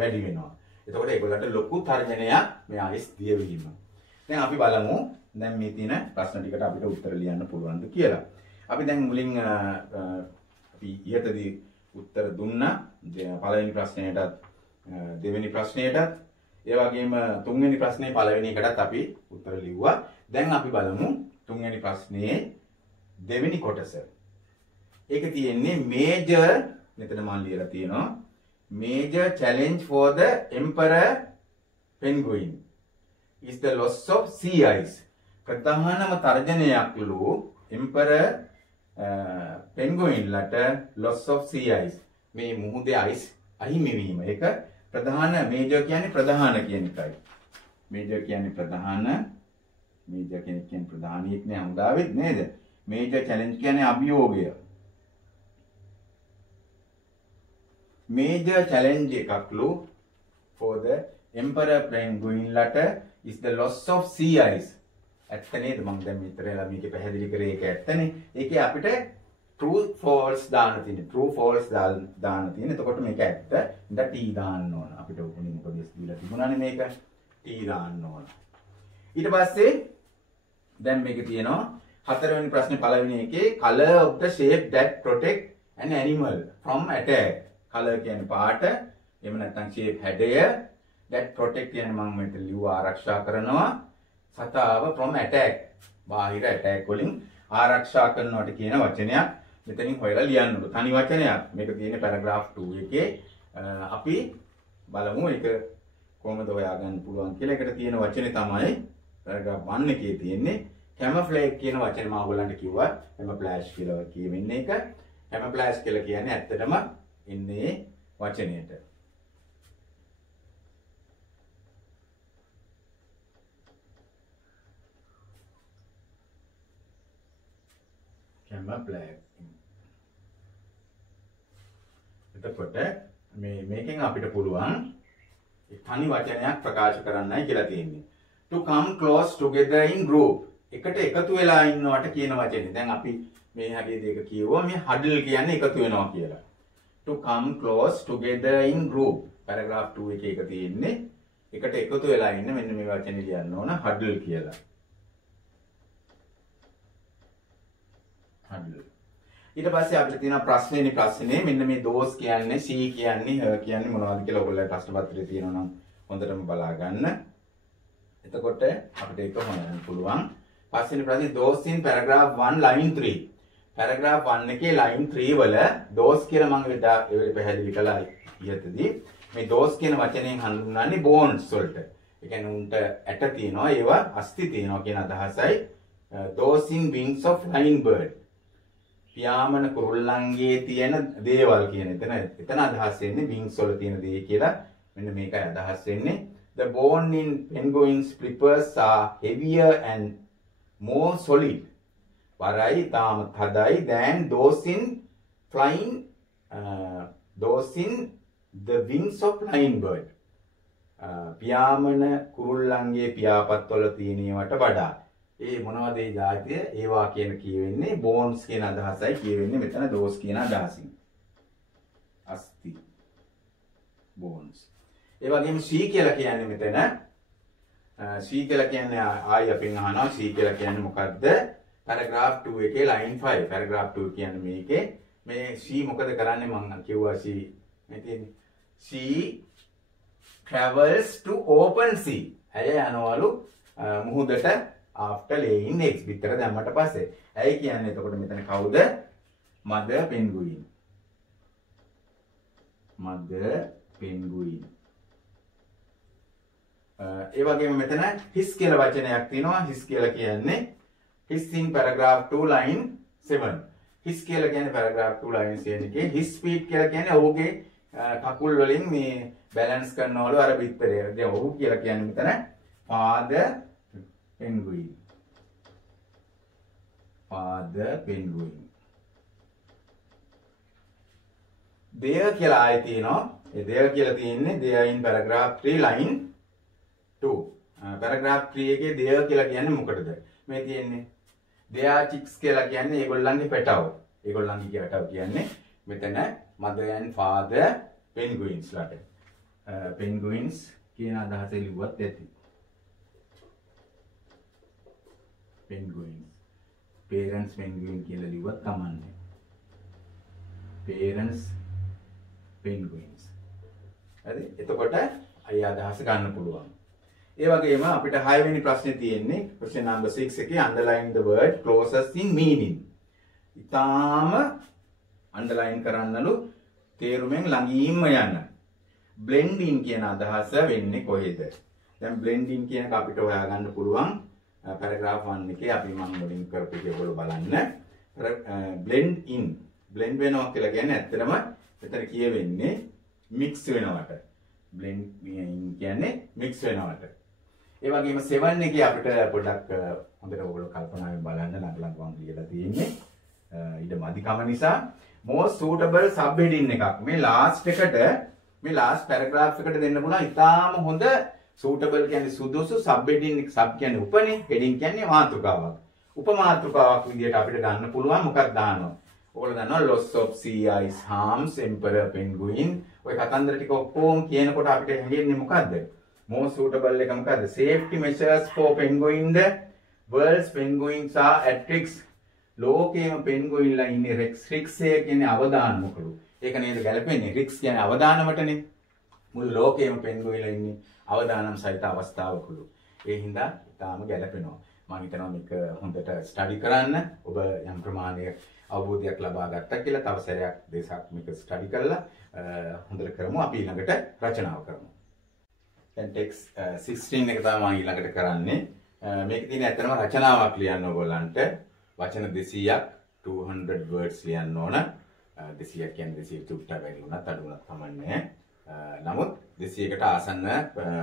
වැඩි වෙනවා එතකොට ඒගොල්ලන්ට ලොකු තර්ජනයක් මේ ice දියවීම දැන් අපි බලමු දැන් මේ තියෙන ප්‍රශ්න ටිකට අපිට උත්තර ලියන්න පුළුවන්ද කියලා අපි දැන් මුලින් අපි ඊයේදී උත්තර දුන්නා පළවෙනි ප්‍රශ්නයටත් දෙවෙනි ප්‍රශ්නයටත් ඒ වගේම තුන්වෙනි ප්‍රශ්නේ පළවෙනි එකටත් අපි උත්තර ලිව්වා. දැන් අපි බලමු තුන්වෙනි ප්‍රශ්නේ දෙවෙනි කොටස. ඒක තියෙන්නේ major මෙතන මම ලියලා තියෙනවා. Major challenge for the emperor penguin is the loss of sea ice. ප්‍රධානම තර්ජනයක්ලු emperor penguin ලට loss of sea ice. මේ මුහුදේ ice අහිමි වීම. ඒක ප්‍රධාන මේජර් කියන්නේ ප්‍රධාන කියන එකයි. මේජර් කියන්නේ ප්‍රධාන මේජර් කියන්නේ ප්‍රධානියෙක් නේ හමුදාවෙත් නේද? මේජර් චැලෙන්ජ් කියන්නේ අභියෝගය. මේජර් චැලෙන්ජ් එකක්ලු for the emperor penguin ලට is the loss of sea ice. ඇත්ත නේද? මම දැන් මෙතරලා මේක පැහැදිලි කරේ ඒක ඇත්තනේ. ඒකේ අපිට true false දාන්න තියෙන්නේ. true false දාන්න තියෙන්නේ. එතකොට මේක ඇත්ත. ඉතින් t දාන්න ඕන. අපිට උපනින් උපදෙස් දීලා තිබුණානේ මේක. t දාන්න ඕන. ඊට පස්සේ දැන් මේක තියෙනවා හතරවෙනි ප්‍රශ්නේ පළවෙනි එකේ color of the shape that protect an animal from attack. color කියන්නේ පාට. එහෙම නැත්නම් shape හැඩය that protect කියන්නේ මම මෙතන ලිව්වා ආරක්ෂා කරනවා සතාව from attack. බාහිර attack වලින් ආරක්ෂා කරනවට කියන වචනයක් මෙතනින් හොයලා ලියන්න ඕන. තනි වචනයක්. මේක තියෙන්නේ paragraph 2 එකේ. අපි බලමු ඒක කොහොමද හොයාගන්න පුළුවන් කියලා. ඒකට තියෙන වචනේ තමයි paragraph 1 එකේ තියෙන්නේ camouflage කියන වචනේ මම ඔයගොල්ලන්ට කිව්වා. camouflage කියලා කියවෙන්නේ ඒක. camouflage කියලා කියන්නේ ඇත්තටම ඉන්නේ වචනයට. camouflage. එතකොට මේකෙන් අපිට පුළුවන් තනි වචනයක් ප්‍රකාශ කරන්නයි කියලා තියෙන්නේ. To come close together in group. එකට එකතු වෙලා ඉන්නවට කියන වචනේ. දැන් අපි මේ හැටි දෙක කියවුවා මේ huddle කියන්නේ එකතු වෙනවා කියලා. To come close together in group. paragraph 2 එකේ එක තියෙන්නේ එකට එකතු වෙලා ඉන්න මෙන්න මේ වචනේ ලියන්න ඕන huddle කියලා. huddle. ඊට පස්සේ අපිට තියෙනවා ප්‍රශ්නේ මෙන්න මේ those කියන්නේ she කියන්නේ her කියන්නේ මොනවද කියලා ඔයගොල්ලෝ ප්‍රශ්න පත්‍රයේ තියෙනවා නම් හොඳටම බලා ගන්න. එතකොට අපිට ඒක හොයන්න පුළුවන්. පස්වෙනි ප්‍රශ්නේ those in paragraph 1 line 3. paragraph 1 එකේ line 3 වල those කියලා මම ඒවල පැහැදිලි කළා ඊයේදී. මේ those කියන වචනයෙන් හඳුන්වන්නේ bones වලට. ඒ කියන්නේ උන්ට ඇට තියෙනවා ඒවා අස්ථි තියෙනවා කියන අදහසයි. those in wings of flying bird. පියාඹන කුරුල්ලන්ගේ තියෙන දේවල් කියන එතන අදහස් වෙන්නේ wings වල තියෙන දේ කියලා. මෙන්න මේකයි අදහස් වෙන්නේ. The bone in penguins flippers are heavier and more solid. Varai තාම තදයි than those in flying those in the wings of flying bird. පියාඹන කුරුල්ලන්ගේ පියාපත් වල තියෙනවට වඩා ඒ මොනවද ඒ જાතිය ඒවා කියන කියවෙන්නේ bones කියන අදහසයි කියවෙන්නේ මෙතන those කියන අදහසින්. අස්ති bones. ඒ වගේම she කියලා කියන්නේ මෙතන she කියලා කියන්නේ ආයි අපෙන් අහනවා she කියලා කියන්නේ මොකද්ද? paragraph 2 එකේ line 5. paragraph 2 කියන්නේ මේකේ මේ she මොකද කරන්නේ මම කිව්වා she මේ තියෙන්නේ she travels to open sea. ඇය යනවලු මුහුදට after laying eggs. විතර දැම්මට පස්සේ. ඇයි කියන්නේ එතකොට මෙතන කවුද? mother penguin. mother penguin. ඒ වගේම මෙතන his කියලා වචනයක් තියෙනවා. his කියලා කියන්නේ his in paragraph 2 line 7. his කියලා කියන්නේ paragraph 2 line 7 එකේ his feet කියලා කියන්නේ ඔහුගේ කකුල් වලින් මේ බැලන්ස් කරනවලු අර පිටරේ. දැන් ඔහු කියලා කියන්නේ මෙතන father penguin. father penguin. there කියලා ආයෙ තියෙනවා. ඒ there කියලා තියෙන්නේ there in paragraph 3 line 2. paragraph 3 එකේ there කියලා කියන්නේ මොකටද? මේ තියෙන්නේ there chicks කියලා කියන්නේ ඒගොල්ලන්ගේ පැටව. ඒගොල්ලන්ගේ පැටව කියන්නේ මෙතන mother and father penguins ලට. penguins කියන අදහස ලිව්වත් ඇති. penguins. parents penguin කියලා ලිව්වත් කමන්නේ. parents penguins. හරි? එතකොට අය අදහස ගන්න පුළුවන්. ඒ වගේම අපිට 6 වෙනි ප්‍රශ්නේ තියෙන්නේ question number 6 එකේ underline the word closest in meaning. ඊටාම underline කරන්නලු තේරුමෙන් ළඟින්ම යන. blend in කියන අදහස වෙන්නේ කොහෙද? දැන් blend in කියන එක අපිට හොයාගන්න පුළුවන් paragraph 1 එකේ අපි මම මුලින් කරපු එක ඔයගොල්ලෝ බලන්න. blend in blend වෙනවා කියලා කියන්නේ ඇත්තටම මෙතන කියවෙන්නේ mix වෙනවට. blend in කියන්නේ mix වෙනවට. ඒ වගේම 7 එකේ අපිට පොඩ්ඩක් හොඳට ඔයගොල්ලෝ කල්පනාවෙන් බලන්න ළඟ වම් කියලා තියෙන්නේ. ඊට මදිකම නිසා most suitable subheading එකක්. මේ last එකට මේ last paragraph එකට දෙන්න පුළුවන් ඉතාලම හොඳ suitable කියන්නේ සුදුසු subheading sub කියන්නේ උපනේ heading කියන්නේ මාතෘකාවක්. උපමාතෘකාවක් විදිහට අපිට ගන්න පුළුවන් මොකක්ද දානවා. ඔයගොල්ලෝ දන්නවා loss of sea ice harms emperor penguin. ඔය කතන්දර ටික ඔක්කොම කියනකොට අපිට හැඟෙන්නේ මොකද්ද? most suitable එක මොකද්ද? safety measures for penguin. The world's penguins are at risk. ලෝකේම පෙන්ගුයින්ලා ඉන්නේ රික්ස් කියන්නේ අවදානමකලු. ඒක නේද ගැලපෙන්නේ? රික්ස් කියන්නේ අවදානමටනේ. මුළු ලෝකේම පෙන්ගුයින්ලා ඉන්නේ අවදානම් සහිත අවස්ථාවකලු. ඒ හින්දා තාම ගැලපෙනවා. මම හිතනවා මේක හොඳට ස්ටඩි කරන්න. ඔබ යම් ප්‍රමාණයක අවබෝධයක් ලබා ගත්තා කියලා තව සැරයක් දෙසක් මේක ස්ටඩි කරලා හොඳට කරමු. අපි ඊළඟට රචනාව කරමු. දැන් ටෙක්ස්ට් 16 එක තමයි මම ඊළඟට කරන්නේ. මේක තියෙන ඇත්තම රචනාවක් ලියන්න ඕගොල්ලන්ට. වචන 200ක් 200 words ලියන්න ඕන. 200ක් කියන්නේ 200 චුට්ටක් වැඩි වුණත් අඩු වුණත් කමන්නේ. නමුත් 200කට ආසන්න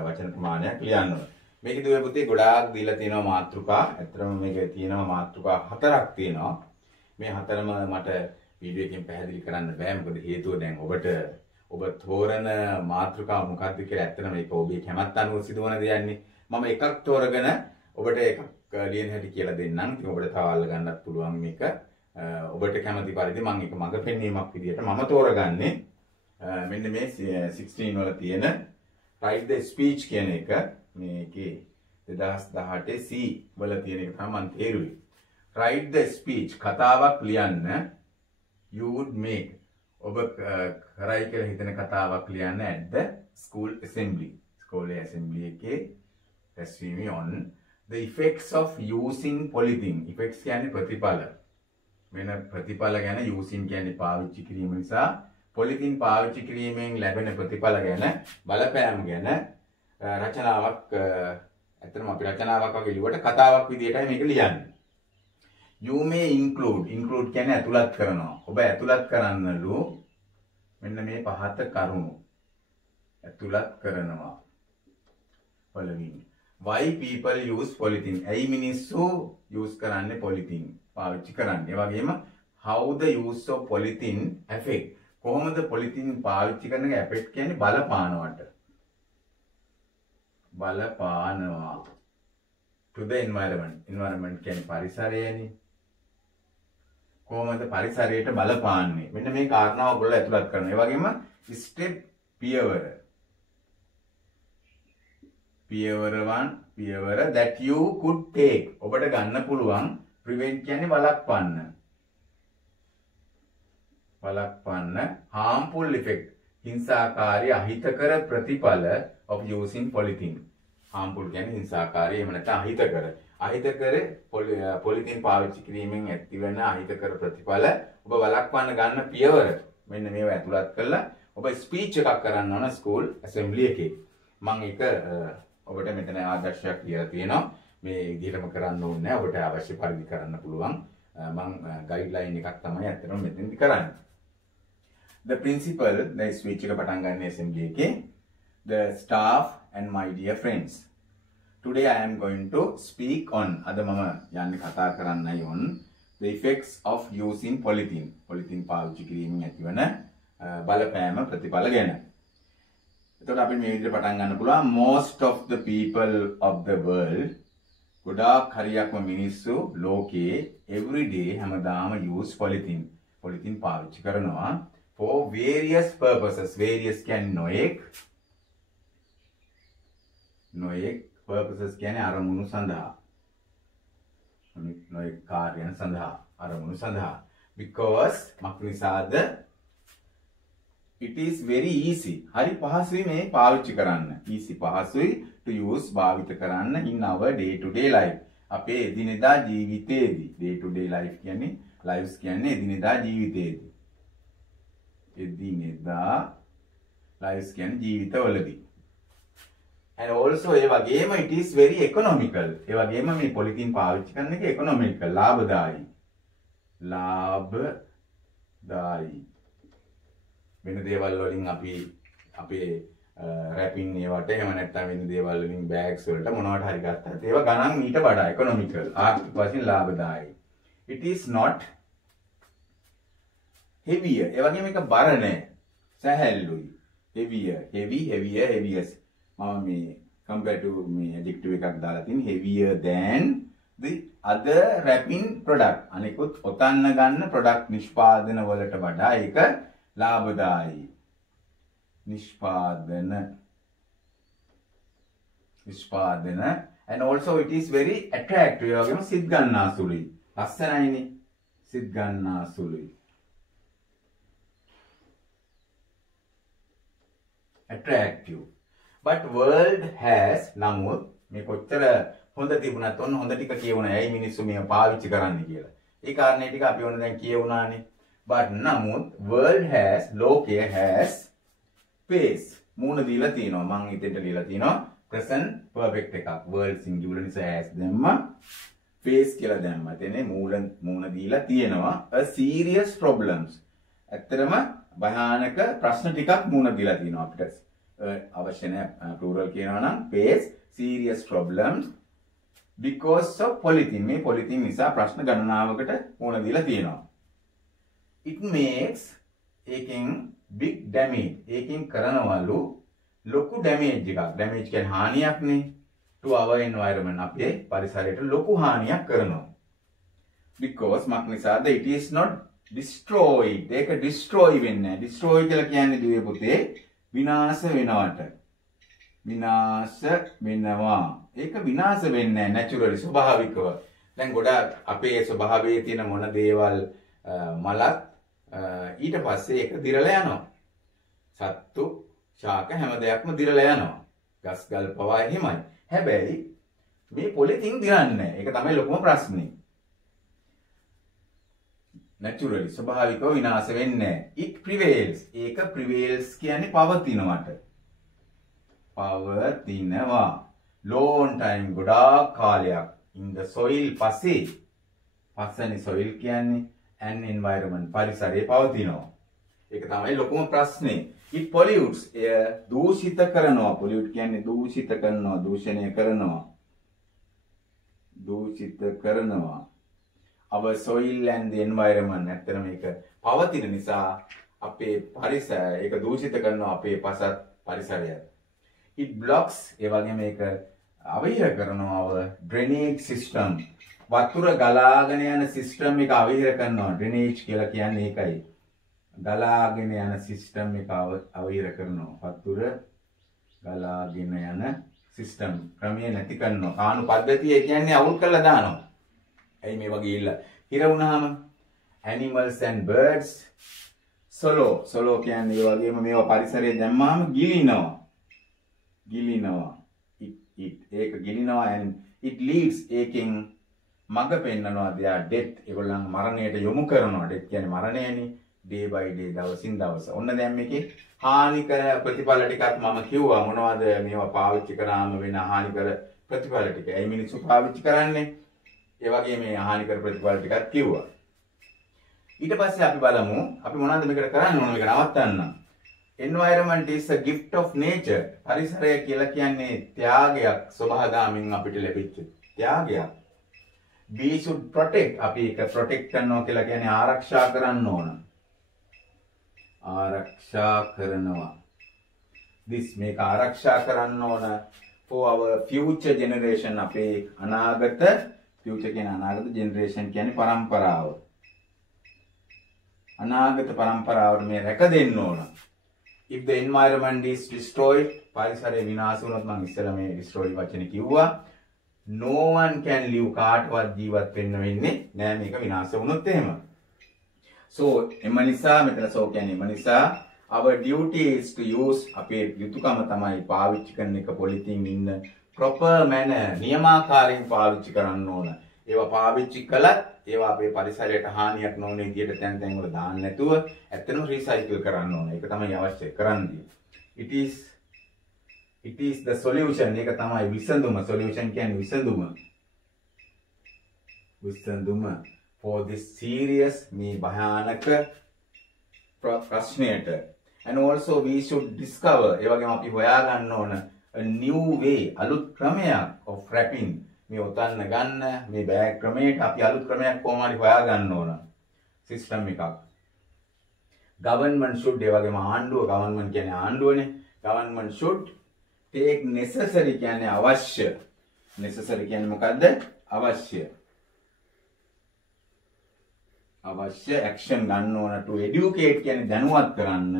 වචන ප්‍රමාණයක් ලියන්න ඕන. මේකේ දුවේ පුතේ ගොඩාක් දීලා තියෙනවා මාතෘකා. ඇත්තටම මේකේ තියෙනවා මාතෘකා 4ක් තියෙනවා. මේ හතරම මට වීඩියෝ එකෙන් පැහැදිලි කරන්න බෑ. මොකද හේතුව දැන් ඔබ තෝරන මාතෘකාව මොකක්ද කියලා ඇත්තටම ඒක ඔබේ කැමැත්ත අනුව සිදුවන දෙයක්නේ. මම එකක් තෝරගෙන ඔබට එකක් ලියන්න හැටි කියලා දෙන්නම්. ඉතින් ඔබට තව අල්ල ගන්නත් පුළුවන් මේක. ඔබට කැමති පරිදි මම එක මඟ පෙන්වීමක් විදියට මම තෝරගන්නේ මෙන්න මේ 16 වල තියෙන write the speech කියන එක. මේකේ 2018 C වල තියෙන එක තමයි මම තේරුවේ. write the speech කතාවක් ලියන්න you would make ඔබ කරයි කියලා හිතන කතාවක් ලියන්න at the school assembly. ස්කෝලේ assembly එකේ රැස්වීමේ on the effects of using polythene. effects කියන්නේ ප්‍රතිඵල. වෙන ප්‍රතිඵල ගැන using කියන්නේ පාවිච්චි කිරීම නිසා polythene පාවිච්චි කිරීමෙන් ලැබෙන ප්‍රතිඵල ගැන බලපෑම ගැන රචනාවක් ඇත්තටම අපි රචනාවක් වගේ ලියුවට කතාවක් විදියටයි මේක ලියන්නේ. You may include කියන්නේ ඇතුළත් කරනවා. ඔබ ඇතුළත් කරන්නලු මෙන්න මේ පහත කරුණු. ඇතුළත් කරනවා. following. Why people use polythene? ඇයි මිනිස්සු use කරන්නේ polythene? පාවිච්චි කරන්නේ. ඒ වගේම how the use of polythene affect. කොහොමද polythene පාවිච්චි කරන එක affect කියන්නේ බලපානවට. බලපානවා. to the environment. environment කියන්නේ පරිසරයනේ. කොහොමද පරිසරයට බලපාන්නේ? මෙන්න මේ කාරණාව ඔයගොල්ලෝ ඇතුළත් කරනවා. ඒ වගේම step පියවර. පියවර that you could take. ඔබට ගන්න පුළුවන් prevent කියන්නේ වළක්වන්න. harmful effect. හිංසාකාරී අහිතකර ප්‍රතිඵල of using polythene. harmful කියන්නේ හිංසාකාරී එහෙම නැත්නම් අහිතකර. අහිතකර polythene පාවිච්චි කිරීමෙන් ඇතිවන අහිතකර ප්‍රතිඵල ඔබ වළක්වන්න ගන්න පියවර. මෙන්න මේවා ඇතුළත් කරලා ඔබ ස්පීච් එකක් කරන්න ඕන ස්කූල් ඇසෙම්බලි එකේ. මම ඒක ඔබට මෙතන ආදර්ශයක් කියලා තියෙනවා. මේ විදිහටම කරන්න ඕනේ නැහැ. ඔබට අවශ්‍ය පරිදි කරන්න පුළුවන්. මම ගයිඩ්ලයින් එකක් තමයි අත්‍තරම මෙතෙන්දි කරන්නේ. The principal, the speech එක පටන් ගන්න assembly එකේ. The staff and my dear friends. Today I am going to speak on අද මම යන්නේ කතා කරන්නයි on the effects of using polythene. polythene පාවිච්චි කිරීමෙන් ඇතිවන බලපෑම ප්‍රතිඵල ගැන. එතකොට අපි මේ විදිහට පටන් ගන්න පුළුවන් most of the people of the world ගොඩාක් හරියක්ම මිනිස්සු ලෝකේ every day හැමදාම use polythene. polythene පාවිච්චි කරනවා for various purposes. various කියන්නේ නොඑක් purposes කියන්නේ අරමුණු සඳහා. නොඑක් කාර්යයන් සඳහා අරමුණු සඳහා. because මක්නිසාද it is very easy. හරි පහසුයි මේ පාවිච්චි කරන්න. easy පහසුයි to use භාවිත කරන්න in our day to day life. අපේ එදිනෙදා ජීවිතයේදී. day to day life කියන්නේ lives කියන්නේ එදිනෙදා ජීවිතයේදී. එදිනෙදා lives කියන්නේ ජීවිතවලදී. and also ඒ වගේම it is very economical. ඒ වගේම මේ polythene පාවිච්චි කරන එක economical ලාභදායි. වෙන දේවල් වලින් අපි අපේ රැපින් ඒවට එහෙම නැත්නම් වෙන දේවල් වලින් බෑග්ස් වලට මොනවට හරි ගත්තත් ඒවා ගණන් ඊට වඩා economical ආර්ථික වශයෙන් ලාභදායි. it is not heavier. ඒ වගේම එක බර නැහැ. සැහැල්ලුයි. heaviest. මම මේ compared to මේ adjective එකක් දාලා තියෙන heavier than the other wrapping product. අනිකුත් ඔතන්න ගන්න product නිෂ්පාදන වලට වඩා ඒක ලාභදායි. නිෂ්පාදන and also it is very attractive. ඒ වගේම සිත් ගන්නාසුළුයි. ලස්සනයිනේ. සිත් ගන්නාසුළුයි. attractive. but world has නමුත් මේ කොච්චර හොඳ තිබුණත් ඔන්න හොඳ ටික කියවුණා. ඇයි මිනිස්සු මේව පාවිච්චි කරන්නේ කියලා. ඒ කාරණේ ටික අපි ඔන්න දැන් කියවුණානේ. but නමුත් world has ලෝකය has face මූණ දීලා තියෙනවා. මම ඉතින්ට ලියලා තියෙනවා present perfect එකක්. world singular නිසා has දැම්ම face කියලා දැම්මා. එතනේ මූණ දීලා තියෙනවා. a serious problems. ඇත්තටම භයානක ප්‍රශ්න ටිකක් මූණ දීලා තියෙනවා අපිට. අවශ්‍ය නැහැ plural කියනවා නම් face serious problems because of polythene. මේ polythene නිසා ප්‍රශ්න ගණනාවකට මූණ දීලා තියෙනවා. it makes ඒකෙන් big damage. ඒකෙන් කරනවලු ලොකු damage එකක්. damage කියන්නේ හානියක්නේ. to our environment. අපේ පරිසරයට ලොකු හානියක් කරනවා. because මක්නිසාද it is not destroyed. ඒක destroy වෙන්නේ නැහැ. destroy කියලා කියන්නේ දුවේ පුතේ විනාශ වෙනවට. විනාශ වෙනවා. ඒක විනාශ වෙන්නේ නැහැ naturally ස්වභාවිකව. දැන් ගොඩාක් අපේ ස්වභාවයේ තියෙන මොන දේවල් මලත් ඊට පස්සේ ඒක දිරලා යනවා. සත්තු, ශාක හැම දෙයක්ම දිරලා යනවා. ගස් ගල් පවා එහෙමයි. හැබැයි මේ පොලිතින් දිරන්නේ නැහැ. ඒක තමයි ලොකුම ප්‍රශ්නේ. naturally ස්වභාවිකව විනාශ වෙන්නේ නැහැ. it prevails. ඒක prevails කියන්නේ පවතිනවට. පවතිනවා. long time ගොඩාක් කාලයක් in the soil පස්සෙනි soil කියන්නේ an environment පරිසරයේ පවතිනවා. ඒක තමයි ලොකුම ප්‍රශ්නේ. it pollutes දූෂිත කරනවා. pollute කියන්නේ දූෂිත කරනවා, දූෂණය කරනවා. දූෂිත කරනවා. our soil and the environment. ඇත්තටම මේක පවතින නිසා අපේ පරිසරය ඒක දූෂිත කරනවා අපේ පරිසරය. it blocks ඒ වගේ මේක අවහිර කරනවා our drainage system. වතුර ගලාගෙන යන සිස්ටම් එක අවහිර කරනවා. drainage කියලා කියන්නේ ඒකයි. ගලාගෙන යන සිස්ටම් එක අවහිර කරනවා. වතුර ගලාගෙන යන සිස්ටම් ක්‍රමයේ නැති කරනවා. කාණු පද්ධතිය කියන්නේ අවුල් කරලා දානවා. ඇයි මේ වගේ ඉල්ල හිර වුණාම animals and birds solo කියන්නේ ඒ වගේම මේවා පරිසරයේ දැම්මාම ගිලිනවා. ඒක ගිලිනවා and it leaves ඒකෙන් මඟ පෙන්නනවා they are death. ඒගොල්ලන් මරණයට යොමු කරනවා. death කියන්නේ මරණයනේ. day by day දවසින් දවස. ඔන්න දැන් මේකේ හානිකර ප්‍රතිඵල ටිකක් මම කිව්වා. මොනවද මේවා පාවිච්චි කරාම වෙන හානිකර ප්‍රතිඵල ටික. ඒ මිනිස්සු පාවිච්චි කරන්නේ. ඒ වගේ මේ හානිකර ප්‍රතිඵල ටිකක් කිව්වා. ඊට පස්සේ අපි බලමු අපි මොනවද මේකට කරන්න ඕන මේක නවත්තන්න. environment is a gift of nature. පරිසරය කියලා කියන්නේ ත්‍යාගයක්. ස්වභාවයෙන් අපිට ලැබිච්ච ත්‍යාගයක්. we should protect. අපි ඒක protect කරනවා කියලා කියන්නේ ආරක්ෂා කරන්න ඕන. ආරක්ෂා කරනවා. this මේක ආරක්ෂා කරන්න ඕන for our future generation. අපේ අනාගත future කියන්නේ අනාගත generation කියන්නේ පරම්පරාව. අනාගත පරම්පරාවට මේ රැක දෙන්න ඕන. if the environment is destroyed පරිසරය විනාශ වුණොත් මම ඉස්සෙල්ලා මේ destroy වචනේ කිව්වා. no one can live කාටවත් ජීවත් වෙන්න වෙන්නේ නෑ මේක විනාශ වුණොත් එහෙම. so එම නිසා මෙතන so කියන්නේ එම නිසා our duty is to use අපේ යුතුයකම තමයි පාවිච්චි කරන එක polythene in proper manner නියමාකාරයෙන් පාවිච්චි කරන්න ඕන. ඒවා පාවිච්චි කළත් ඒවා අපේ පරිසරයට හානියක් නොවන විදිහට තැන් තැන් වල දාන්න නැතුව ඇත්තටම රීසයිකල් කරන්න ඕන. ඒක තමයි අවශ්‍ය කරන්නේ. it is the solution. ඒක තමයි විසඳුම. solution කියන්නේ විසඳුම. විසඳුම for this serious මේ භයානක ප්‍රශ්නයට. and also we should discover ඒ වගේම අපි හොයා ගන්න ඕන a new way අලුත් ක්‍රමයක් of wrapping. මේ උතන්න ගන්න මේ බෑග් ක්‍රමයට අපි අලුත් ක්‍රමයක් කොහොම හරි හොයා ගන්න ඕන. සිස්ටම් එකක්. government should ඒ වගේම ආණ්ඩුව government කියන්නේ ආණ්ඩුවනේ. government should take necessary කියන්නේ අවශ්‍ය. necessary කියන්නේ මොකද්ද? අවශ්‍ය. අවශ්‍ය action ගන්න ඕන. to educate කියන්නේ දැනුවත් කරන්න.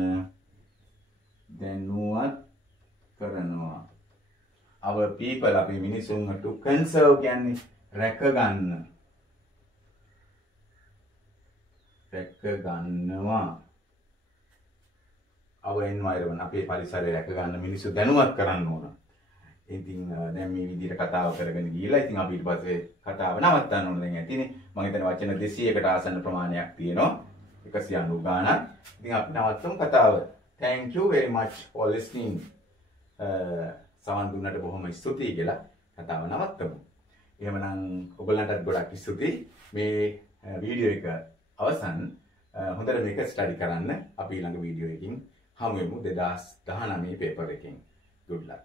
දැනුවත් කරනවා. our people අපේ මිනිසුන් to conserve කියන්නේ රැක ගන්න. රැක ගන්නවා. our environment අපේ පරිසරය රැක ගන්න මිනිස්සු දැනුවත් කරන්න ඕන. ඉතින් දැන් මේ විදිහට කතාව කරගෙන ගිහලා ඉතින් අපි ඊට පස්සේ කතාව නවත්තන්න ඕන දැන් ඇතිනේ. මම හිතන්නේ වචන 200කට ආසන්න ප්‍රමාණයක් තියෙනවා. 190 ගාණක්. ඉතින් අපි නවත්තමු කතාව. Thank you very much for listening. සවන් දුන්නට බොහොම ස්තුතියි කියලා කතාව නවත්තමු. එහෙමනම් ඔයගොල්ලන්ටත් ගොඩක් ස්තුතියි. මේ වීඩියෝ එක අවසන් හොඳට මේක ස්ටඩි කරන්න. අපි ඊළඟ වීඩියෝ එකකින් හමු වෙමු 2019 පේපර් එකකින්. good luck.